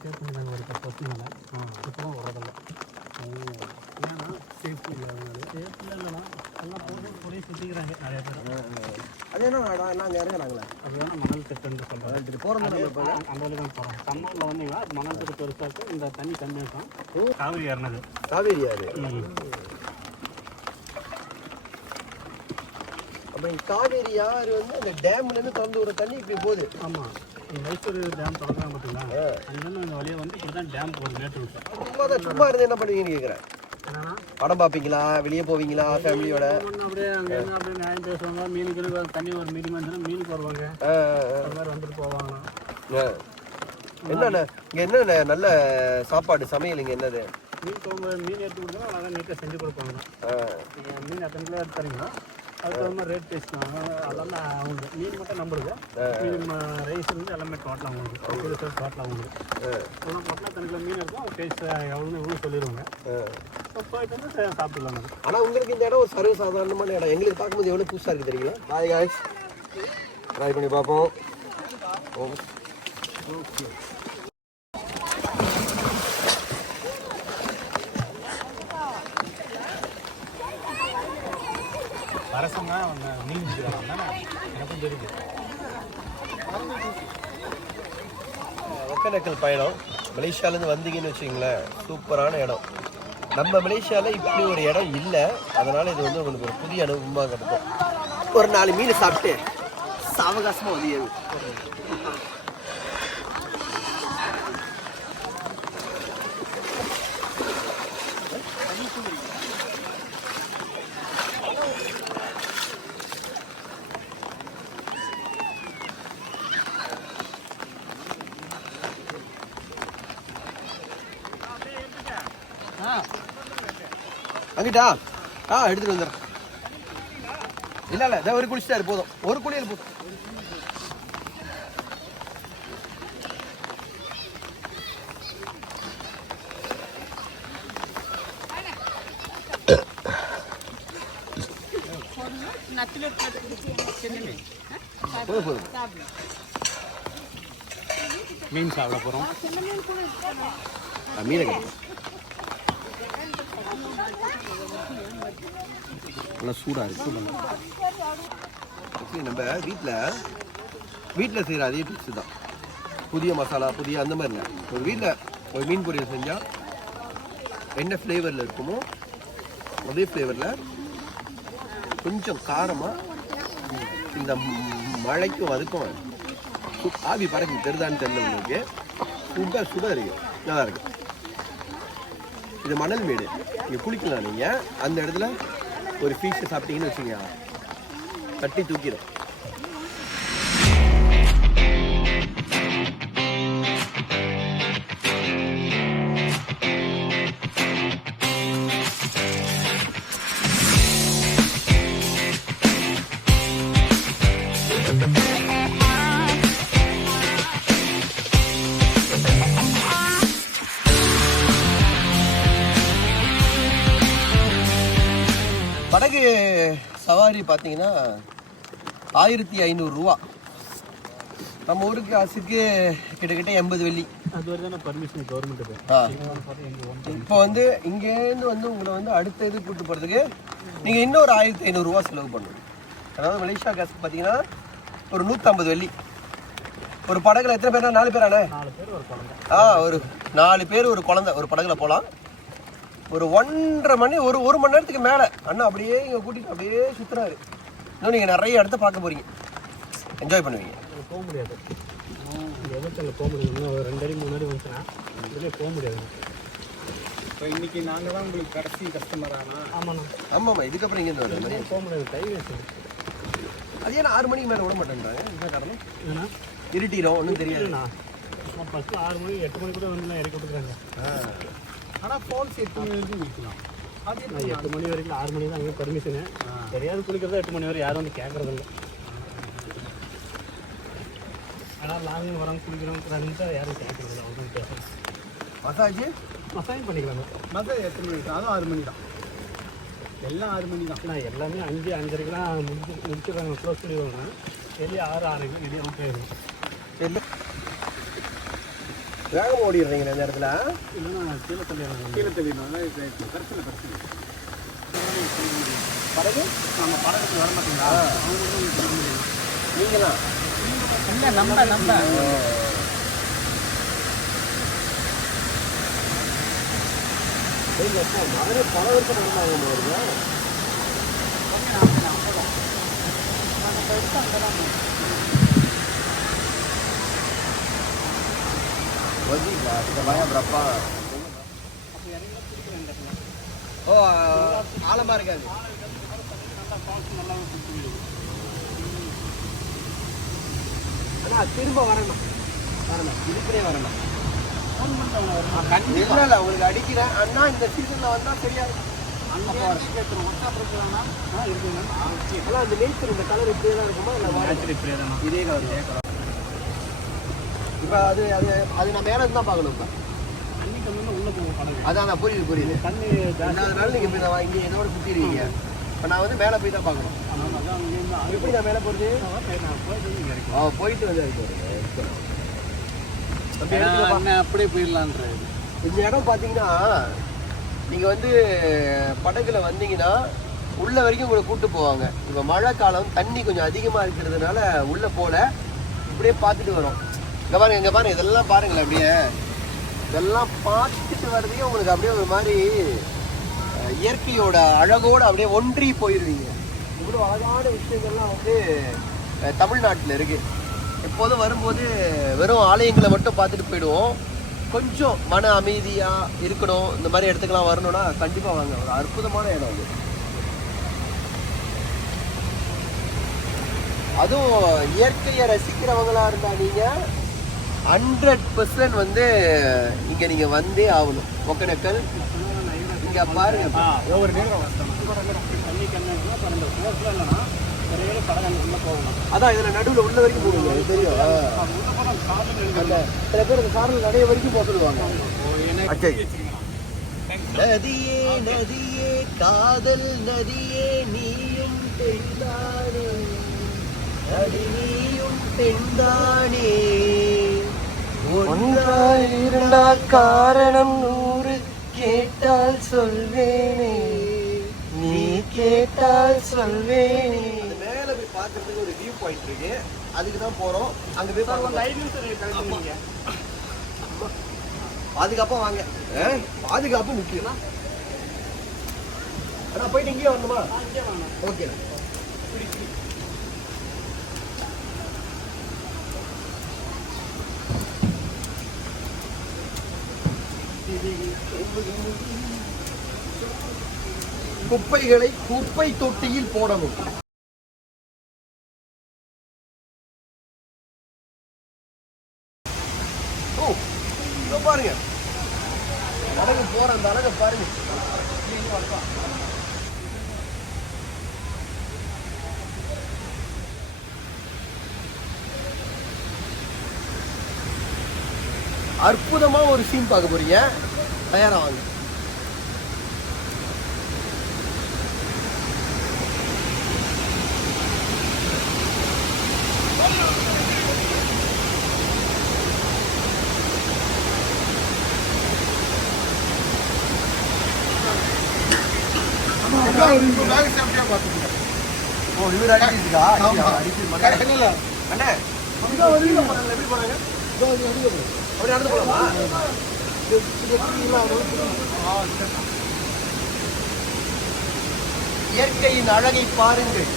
Stay பண்ணிட்டாங்க ஒரு 10 வருஷம் மேலே. இப்போதான் வரதில்லை. ஏன்னா சேஃப்டி இல்லாதனால. சேஃப்டி இல்லைன்னா எல்லாம் போய் சுற்றிக்கிறாங்க நிறைய பேர். அது என்ன நாங்கள் இறங்குறாங்களே அதுதான் மணல் திட்டுன்னு சொல்கிறாங்க. போகிறது அந்த வழி தான் போகிறோம். சம்மரில் வந்தீங்கன்னா மணல் திட்டு பெருசாக இருக்கும். இந்த தண்ணி கம்மியாக இருக்கும். காவேரி ஏறினது. காவேரி யாரு? அப்போ காவேரி யார் வந்து அந்த டேம்லேருந்து திறந்து விட தண்ணி இப்படி போகுது. ஆமாம், மைசூர் டேம் திறக்கிறாங்க பார்த்தீங்களா? அங்கேருந்து இந்த வழியை வந்து இப்படி தான் டேம் போகுது. மேட்டூர் சும்மா இருந்து என்ன பண்ணுவீங்கன்னு கேட்குறேன். படம் பார்ப்பீங்களா, வெளியே போவீங்களா ஃபேமிலியோட? அப்படியே அங்கே அப்படியே நியாயம் பேசுவாங்க. மீனுக்கு தண்ணி ஒரு மீன் வந்துச்சுன்னா மீனுக்கு வருவாங்க. அது மாதிரி வந்துட்டு போவாங்க. என்னென்ன இங்கே என்னென்ன நல்ல சாப்பாடு சமையல் இங்கே என்னது? மீன் குழம்பு மீன் எடுத்து கொடுத்தா நல்லா நீட்டாக செஞ்சு கொடுப்பாங்க. நீங்கள் மீன் எத்தனை கிலோ எடுத்து தரீங்களோ அதுக்கு ஒரு மாதிரி ரேட் பேசுவாங்க. அதெல்லாம் அவங்க மீன் மட்டும் நம்புறது. மீன் ரைஸ் வந்து எல்லாமே டோட்டலாக அவங்களுக்கு டோட்டலாக அவங்களுக்கு ஒன்று டோட்டலாக தனிக்கில் மீன் இருக்கும். அவங்க டேஸ்ட் எவ்வளோ சொல்லிடுவாங்க. போயிட்டு வந்து சாப்பிட்டுலாம். ஆனால் உங்களுக்கு இந்த இடம் ஒரு சர்வ சாதாரணமான இடம். எங்களுக்கு பார்க்கும்போது எவ்வளோ புதுசாக இருக்குது தெரியுங்களா? ஹாய் காய்ஸ், ட்ரை பண்ணி பார்ப்போம். ஓகே, அரசங்க மீன் எனக்கும் தெரியுது. ஒகேனக்கல் பயணம் மலேசியாவிலேருந்து வந்தீங்கன்னு வச்சிங்களேன், சூப்பரான இடம். நம்ம மலேசியாவில் இப்படி ஒரு இடம் இல்லை. அதனால் இது வந்து உங்களுக்கு ஒரு புதிய அனுபவமாக இருக்கும். ஒரு 4 மீன் சாப்பிட்டு சாவகாசமாக வந்தியது. அங்கிட்டா எடுத்துட்டு வந்துடுறேன். இல்லை இதை ஒரு குளிச்சிட்டாரு போதும். ஒரு குளியல் போதும். மீன் சாப்பிட போகிறோம். மீனை கிடைக்கும் நல்லா சூடாக இருக்குது. நம்ம வீட்டில் செய்கிற அதே டிப்ஸு தான். புதிய மசாலா அந்த மாதிரி இல்லை. ஒரு வீட்டில் ஒரு மீன் பொரியல் செஞ்சால் என்ன ஃப்ளேவரில் இருக்குமோ அதே ஃப்ளேவரில் கொஞ்சம் காரமாக இந்த மழைக்கும் அதுக்கும் ஆவி பறக்கும். தெரிதான்னு தெரியல உங்களுக்கு. சுட இருக்கு, நல்லா இருக்கு. இது மணல் மேடு. இங்கே குளிக்கலாம் நீங்கள். அந்த இடத்துல ஒரு ஃபிஷ் சாப்பிட்டீங்கன்னு வச்சுங்க, தட்டி தூக்கிடும். படகு சவாரி பார்த்தீங்கன்னா 1500 ரூபா. நம்ம ஊருக்கு காசுக்கு கிட்டத்தட்ட 80 வெள்ளி. அது வரைக்கும் பர்மிஷன் கவர்மெண்ட்டுக்கு. இப்போ வந்து இங்கேருந்து வந்து உங்களை வந்து அடுத்த இது கூப்பிட்டு போகிறதுக்கு நீங்கள் இன்னும் ஒரு 1500 ரூபா செலவு பண்ணணும். அதாவது மலேசியா காசுக்கு பார்த்தீங்கன்னா ஒரு 150 வெள்ளி. ஒரு படகுல எத்தனை பேர்? 4 பேரானே? 4 பேர் ஒரு குழந்தை. ஒரு 4 பேர் ஒரு குழந்தை ஒரு படகுல போகலாம். ஒரு 1.5 மணி ஒரு மணி நேரத்துக்கு மேலே அண்ணா அப்படியே இங்கே கூட்டிகிட்டு அப்படியே சுற்றுறாரு. இன்னும் நீங்கள் நிறைய இடத்த பார்க்க போகிறீங்க, என்ஜாய் பண்ணுவீங்க. போக முடியாது, எவ்வளோ போக முடியும். ஒரு 2 அடி 3 அடி வந்துச்சுன்னா இதுலேயே போக முடியாது. இப்போ இன்றைக்கி நாங்கள் தான் உங்களுக்கு கடைசி கஸ்டமர். ஆனால் ஆமாம்மா, இதுக்கப்புறம் இங்கேருந்து வர போக முடியாது. Time waste. அது ஏன்னா 6 மணிக்கு மேலே விட மாட்டேன்றாங்க. என்ன காரணம்? ஏன்னா இருட்டிடும், ஒன்றும் தெரியாதுண்ணா. ஃபஸ்ட்டு 6 மணி 8 மணி கூட வந்து இறக்கி விட்டுருக்காங்க. ஆனால் ஃபோன்ஸ் 8 மணி வரைக்கும் நிற்கலாம். அது 8 மணி வரைக்கும் 6 மணி தான் அங்கே பர்மிஷனு. தெரியாது குளிக்கிறதா 8 மணி வரை யாரும் வந்து கேட்குறதில்ல. ஆனால் லாங் வரவங்க குளிக்கிறவங்க யாரும் கேட்குறதில்ல. அவங்க பேசுகிறேன். மசாஜ் பண்ணிக்கலாங்க. மசாஜ் எத்தனை மணி? அதுவும் 6 மணி தான். எல்லாம் 6 மணி தான். நான் எல்லாமே 5 5:30க்கெலாம் முடிச்சுடுறாங்க. க்ளோஸ் பண்ணிடுவாங்க. வெளியே 6 6:30 வெளியே அவுட் ஆயிடும். வேகமாக ஓடிடுறீங்க இந்த இடத்துல. இல்லைன்னா கீழே தள்ளிடுறாங்க. கீழே தெரியணும். பிரச்சனை படகு நம்ம படகுக்கு வர மாட்டீங்களா? நீங்களா? இல்லை நம்ம மதுரை பல வருஷம் நடந்தாங்க வருங்க. berapa? Oh, ஆழமா இருக்காது. ஆனா திரும்ப வரணும். இதுக்குனே வரணும். இல்ல உங்களுக்கு அடிக்கிறேன். அண்ணா இந்த சீசன்ல வந்தா சரியா இருக்கும். அந்த நேச்சர் இந்த கலர் இப்படியே தான் இருக்குமா? இதே கலர். இப்போ அது அது அது நான் மேலே தான் பார்க்கணும். இப்போ தண்ணி கம்மியாக உள்ளே போகும் படகு. அதான் புரியுது. தண்ணி அதனால நீங்கள் இப்படி நான் இங்கே என்னோட சுற்றிடுவீங்க. இப்போ நான் வந்து மேலே போய் தான் பார்க்கணும். எப்படி நான் மேலே போகிறது? போயிட்டு வந்து அப்படியே போயிடலான்ற இந்த இடம் பார்த்தீங்கன்னா நீங்கள் வந்து படகுல வந்தீங்கன்னா உள்ள வரைக்கும் உங்களை கூப்பிட்டு போவாங்க. இப்போ மழை காலம் தண்ணி கொஞ்சம் அதிகமாக இருக்கிறதுனால உள்ளே போல இப்படியே பார்த்துட்டு வரோம். இங்கே பாருங்க இதெல்லாம் பாருங்களேன். அப்படியே இதெல்லாம் பார்த்துட்டு வர்றதையும் உங்களுக்கு அப்படியே ஒரு மாதிரி இயற்கையோட அழகோடு அப்படியே ஒன்றி போயிடுவீங்க. இவ்வளோ அழகான விஷயங்கள்லாம் வந்து தமிழ்நாட்டில் இருக்குது. எப்போதும் வரும்போது வெறும் ஆலயங்களை மட்டும் பார்த்துட்டு போயிடுவோம். கொஞ்சம் மன அமைதியாக இருக்கணும், இந்த மாதிரி இடத்துக்கெல்லாம் வரணும்னா கண்டிப்பாக வாங்க. ஒரு அற்புதமான இடம் அது. அதுவும் இயற்கையை ரசிக்கிறவங்களா இருந்தா நீங்கள் 100% வந்து இங்கே நீங்கள் வந்தே ஆகணும். ஒகேனக்கல் இங்கே பாருங்க. ஒவ்வொரு நேரம் தண்ணி கண்ணா அதான் இதில் நடுவில் உள்ள வரைக்கும் போடுங்க. தெரியும். சில பேர் இந்த காரில் நிறைய வரைக்கும் போக சொல்லுவாங்க. நதியே நதியே காதல் நதியே நீயும் பெண்தானே, நதி நீயும் பெண்தானே, ஒன்றால் இரண்டால் காரணம் 100 கேட்டால் சொல்வேனே, நீ கேட்டால் சொல்வேனே. மேல போய் பார்க்கறதுக்கு ஒரு வியூ பாயிண்ட் இருக்கு, அதுக்கு தான் போறோம். அங்க போய் பாதுகாப்பா வாங்க. பாதுகாப்பு முக்கியம். ஆனா போயிட்டு இங்கேயே வரணுமா? ஓகே. குப்பைகளை குப்பை தொட்டியில் போடணும். ஓ பாருங்க, அழகு போற அந்த அழகை பாருங்க. அற்புதமா ஒரு சீன் பார்க்க போறீங்க. தயாரா வாங்க. இயற்கையின் அழகை பாருங்கள்.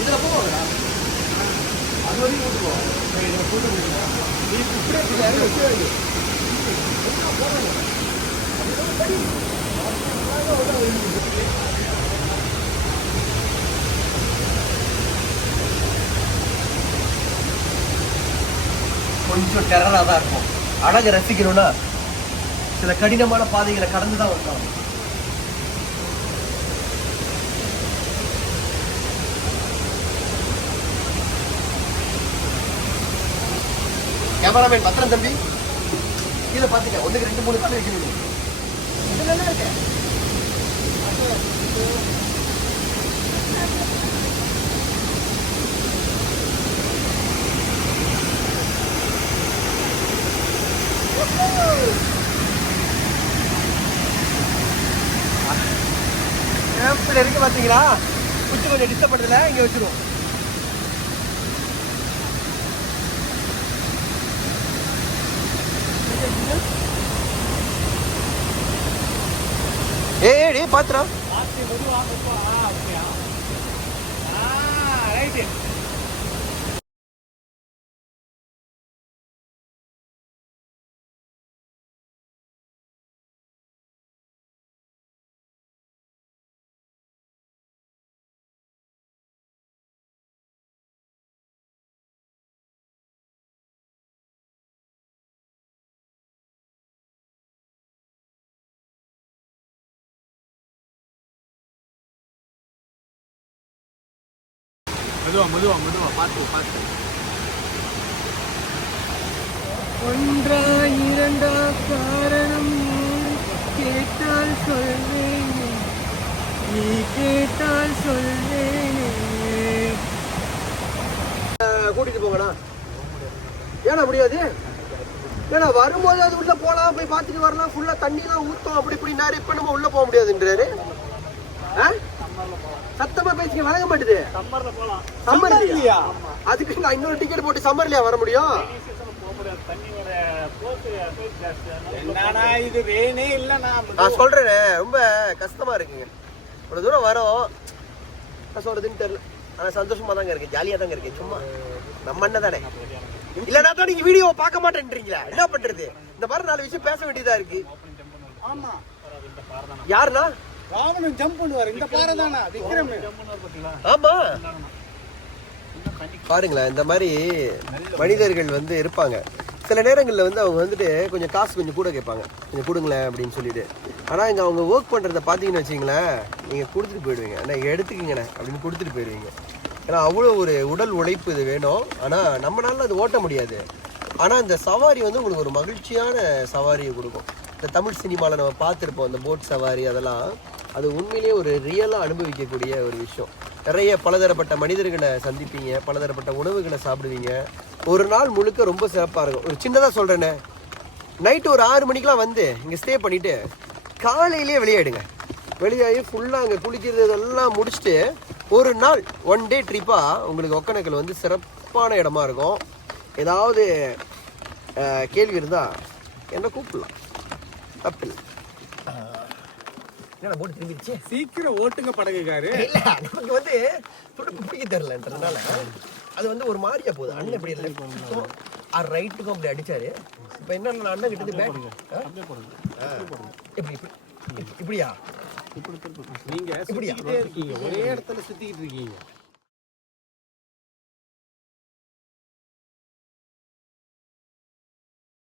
இதுல போவாங்க, அது வரைக்கும் கொஞ்சம் டெரரா தான் இருக்கும். அழகை ரசிக்கணும்னா சில கடினமான பாதைகளை கடந்துதான் வந்தாங்க. கேமராமேன் பத்திரம் தம்பி, கீழே பாத்துக்க. 1 2 3 கால் வைக்கணும். இதுல என்ன இருக்கு? பக்கத்தில் இருக்கு பார்த்தீங்களா? குச்சி கொஞ்சம் டிஸ்டர்ப் பண்ணுறதுல இங்கே வச்சுருவோம். ஏடி பாத்திரம் மெதுவா பார்த்து. ஒன்றா இரண்டா காரணம் கேட்டால் சொல்வேனே, நீ கேட்டால் சொல்வேனே. கூட்டிட்டு போங்கண்ணா. ஏன்னா முடியாது. ஏன்னா வரும்போது அது உள்ள போலாம், போய் பார்த்துட்டு வரலாம், ஃபுல்லா தண்ணிலாம் ஊற்றும் அப்படி இப்படின்னாரு. இப்ப நம்ம உள்ள போக முடியாதுன்றாரு. சத்தமா பேசிக்க வழங்க மாட்டுது. சம்மர் இல்லையா? அதுக்கு நான் இன்னொரு டிக்கெட் போட்டு சம்மர்லயா வர முடியும்? இது வேணே இல்ல. நான் சொல்றேன், ரொம்ப கஷ்டமா இருக்குங்க. இவ்வளவு தூரம் வரோம், நான் சொல்றதுன்னு தெரியல. ஆனா சந்தோஷமா தாங்க இருக்கு, ஜாலியா தாங்க இருக்கு. சும்மா நம்ம அண்ணன் தானே. இல்லன்னா தான் நீங்க வீடியோ பார்க்க மாட்டேன்றீங்களா? என்ன பண்றது? இந்த மாதிரி 4 விஷயம் பேச வேண்டியதா இருக்கு. ஆமா, யாருன்னா ராவணன் ஜம்ப் பண்ணுவாரு. இந்த பாறை தானா விக்ரம்? ஆமா, பாருங்களேன். இந்த மாதிரி மனிதர்கள் வந்து இருப்பாங்க. சில நேரங்களில் வந்து அவங்க வந்துட்டு கொஞ்சம் காசு கொஞ்சம் கூட கேட்பாங்க, கொஞ்சம் கொடுங்களேன் அப்படின்னு சொல்லிட்டு. ஆனால் இங்கே அவங்க ஒர்க் பண்ணுறத பார்த்தீங்கன்னு வச்சிங்களேன், நீங்கள் கொடுத்துட்டு போயிடுவீங்க. ஆனால் எடுத்துக்கிங்கண்ணே அப்படின்னு கொடுத்துட்டு போயிடுவீங்க. ஏன்னா அவ்வளோ ஒரு உடல் உழைப்பு இது வேணும். ஆனால் நம்மளால அது ஓட்ட முடியாது. ஆனால் இந்த சவாரி வந்து உங்களுக்கு ஒரு மகிழ்ச்சியான சவாரியை கொடுக்கும். இந்த தமிழ் சினிமாவில் நம்ம பார்த்துருப்போம், இந்த போட் சவாரி அதெல்லாம். அது உண்மையிலேயே ஒரு ரியலாக அனுபவிக்கக்கூடிய ஒரு விஷயம். நிறைய பலதரப்பட்ட மனிதர்களை சந்திப்பீங்க, பலதரப்பட்ட உணவுகளை சாப்பிடுவீங்க. ஒரு நாள் முழுக்க ரொம்ப சிறப்பாக இருக்கும். ஒரு சின்னதாக சொல்கிறேன்னே, நைட்டு ஒரு 6 மணிக்கெலாம் வந்து இங்கே ஸ்டே பண்ணிவிட்டு காலையிலேயே வெளியாயிடுங்க. வெளியாகி ஃபுல்லாக அங்கே குளிக்கிறது இதெல்லாம் முடிச்சுட்டு ஒரு நாள் 1 டே ட்ரிப்பாக உங்களுக்கு ஒக்கேனக்கல் வந்து சிறப்பான இடமா இருக்கும். ஏதாவது கேள்வி இருந்தால் என்ன கூப்பிடலாம், தப்பில்லை. என்ன போட்டு திரும்பிடுச்சு? சீக்கிரம் ஓட்டுங்க படகுக்காரு. இல்ல, நமக்கு வந்து துடுப்பு பிடிக்க தெரியலன்றதுனால அது வந்து ஒரு மாதிரியா போகுது. அண்ணன் இப்படி லெஃப்ட்டுக்கும் ரைட்டுக்கும் அப்படி அடிச்சாரு. இப்போ என்ன அண்ணன் கிட்ட இப்படியா? நீங்க சுத்திக்கிட்டே இருக்கீங்க, ஒரே இடத்துல சுத்திக்கிட்டு இருக்கீங்க.